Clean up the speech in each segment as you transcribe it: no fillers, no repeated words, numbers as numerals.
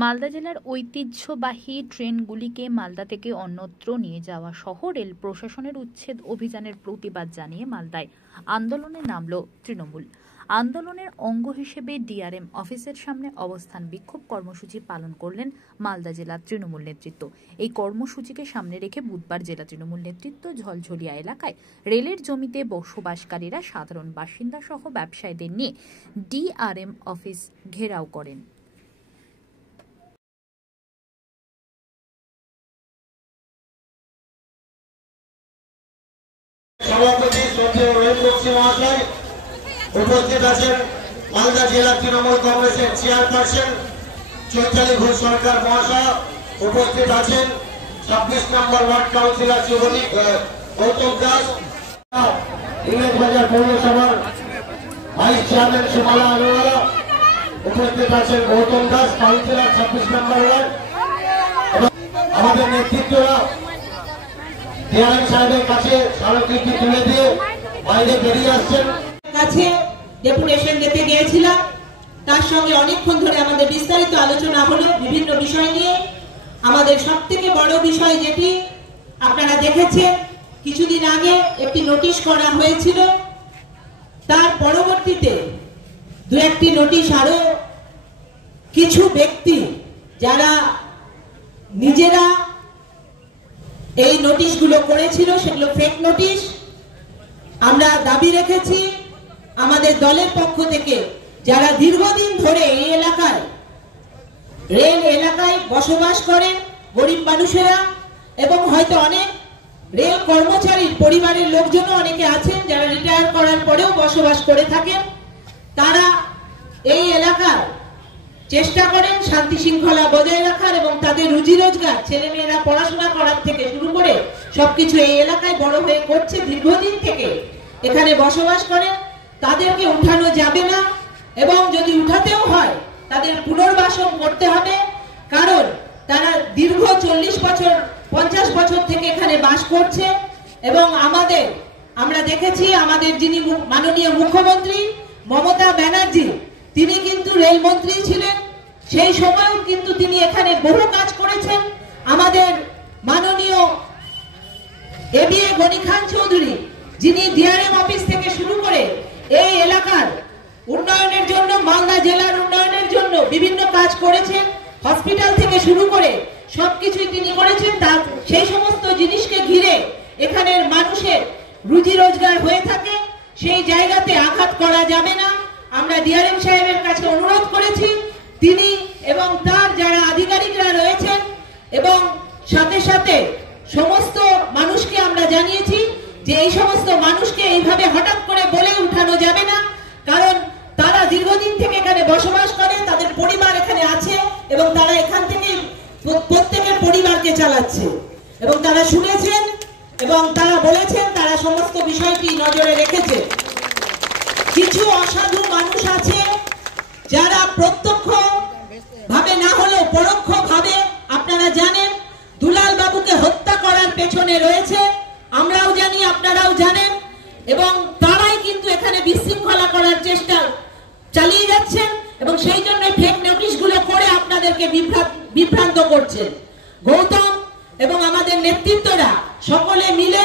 মালদা জেলার ঐতিহ্যবাহী ট্রেনগুলিকে মালদা থেকে অন্যত্র নিয়ে যাওয়া সহ রেল প্রশাসনের উচ্ছেদ অভিযানের প্রতিবাদ জানিয়ে মালদায় আন্দোলনে নামল তৃণমূল। আন্দোলনের অঙ্গ হিসেবে ডিআরএম অফিসের সামনে অবস্থান বিক্ষোভ কর্মসূচি পালন করলেন মালদা জেলা তৃণমূল নেতৃত্ব। এই কর্মসূচিকে সামনে রেখে বুধবার জেলা তৃণমূল নেতৃত্ব ঝলঝলিয়া এলাকায় রেলের জমিতে বসবাসকারীরা সাধারণ বাসিন্দা সহ ব্যবসায়ীদের নিয়ে ডিআরএম অফিস ঘেরাও করেন। সভাপতি শ্রদ্ধেয় রোহিত বক্সী মহাশয় উপস্থিত আছেন। মালদা জেলা তৃণমূল কংগ্রেসের চেয়ারপারসন চৈতালি ঘোষ সরকার মহাশয় উপস্থিত আছেন। 26 নম্বর ওয়ার্ড কাউন্সিলর যুবনী গৌতম দাস, ইংরেজবাজার পৌরসভার ভাইস চেয়ারম্যান সুমালা আনোয়ারা উপস্থিত আছেন। গৌতম দাস কাউন্সিলর 26 নম্বর ওয়ার্ড। আমাদের নেতৃত্বরা ডিআরএম সাহেবের কাছে স্মারকলিপি তুলে দিয়ে বাইরে বেরিয়ে আসছেন। কাছে ডেপুটেশন দিতে গিয়েছিলাম, তার সঙ্গে অনেকক্ষণ ধরে আমাদের বিস্তারিত আলোচনা হলো বিভিন্ন বিষয় নিয়ে। আমাদের সবথেকে বড় বিষয় যেটি আপনারা দেখেছেন, কিছুদিন আগে একটি নোটিশ করা হয়েছিল, তার পরবর্তীতে দু একটি নোটিশ আরো কিছু ব্যক্তি যারা নিজেরা এই নোটিশগুলো করেছিল সেগুলো ফেক নোটিশ। আমরা দাবি রেখেছি আমাদের দলের পক্ষ থেকে, যারা দীর্ঘদিন ধরে এই এলাকায় রেল এলাকায় বসবাস করেন গরিব মানুষেরা, এবং হয়তো অনেক রেল কর্মচারীর পরিবারের লোকজনও অনেকে আছেন যারা রিটায়ার করার পরেও বসবাস করে থাকেন, তারা এই এলাকার চেষ্টা করেন শান্তি শৃঙ্খলা বজায় রাখার এবং তাদের রুজি রোজগার, ছেলে মেয়েরা পড়াশোনা করার থেকে শুরু করে সবকিছু এই এলাকায় বড় হয়ে করছে, দীর্ঘদিন থেকে এখানে বসবাস করেন। তাদেরকে উঠানো যাবে না, এবং যদি উঠাতেও হয় তাদের পুনর্বাসন করতে হবে, কারণ তারা দীর্ঘ 40 বছর 50 বছর থেকে এখানে বাস করছে। এবং আমরা দেখেছি আমাদের যিনি মাননীয় মুখ্যমন্ত্রী মমতা ব্যানার্জি, তিনি কিন্তু রেলমন্ত্রী ছিলেন, সেই সময়ও কিন্তু তিনি এখানে বহু কাজ করেছেন। আমাদের মাননীয় এবিএ গনি খান চৌধুরী, যিনি ডিআরএম অফিস থেকে শুরু করে এই এলাকার উন্নয়নের জন্য, মালদা জেলার উন্নয়নের জন্য বিভিন্ন কাজ করেছেন, হসপিটাল থেকে শুরু করে সবকিছুই তিনি করেছেন। তার সেই সমস্ত জিনিসকে ঘিরে এখানের মানুষের রুজি রোজগার হয়ে থাকে, সেই জায়গাতে আঘাত করা যাবে না। আমরা ডিআরএম সাহেবের কাছে অনুরোধ করেছি, তিনি এবং তার যারা আধিকারিকরা রয়েছেন এবং সাথে সাথে সমস্ত মানুষকে আমরা জানিয়েছি যে এই সমস্ত মানুষকে এইভাবে হঠাৎ করে বলে উঠানো যাবে না, কারণ তারা দীর্ঘদিন থেকে এখানে বসবাস করে, তাদের পরিবার এখানে আছে এবং তারা এখান থেকে প্রত্যেকের পরিবারকে চালাচ্ছে, এবং তারা শুনেছেন এবং তারা বলেছেন, তারা সমস্ত বিষয়টি নজরে রেখেছে। কিছু অসাধু মানুষ আছে যারা প্রত্যক্ষ ভাবে না হলেও পরোক্ষ ভাবে, আপনারা জানেন, দুলাল বাবুকে হত্যা করার পেছনে রয়েছে, আমরাও জানি আপনারাও জানেন, এবং তারাই কিন্তু এখানে বিশৃঙ্খলা করার চেষ্টা চালিয়ে যাচ্ছেন এবং সেই জন্য ফেক নোটিশগুলো করে আপনাদেরকে বিভ্রান্ত করছেন। গৌতম এবং আমাদের নেতৃত্বরা সকলে মিলে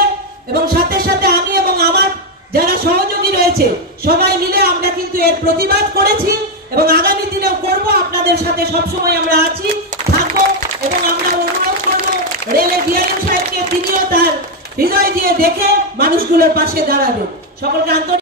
এবং সাথে সাথে আমি এবং আমার যারা সহযোগী রয়েছে সবাই মিলে আমরা কিন্তু এর প্রতিবাদ করেছি এবং আগামী দিনেও করব। আপনাদের সাথে সবসময় আমরা আছি, থাকবো, এবং আমরা অনুরোধ করব রেলের ডিআরএম সাহেবকে, তিনিও তার হৃদয় দিয়ে দেখে মানুষগুলোর পাশে দাঁড়াবেন। সকলকে আন্তরিক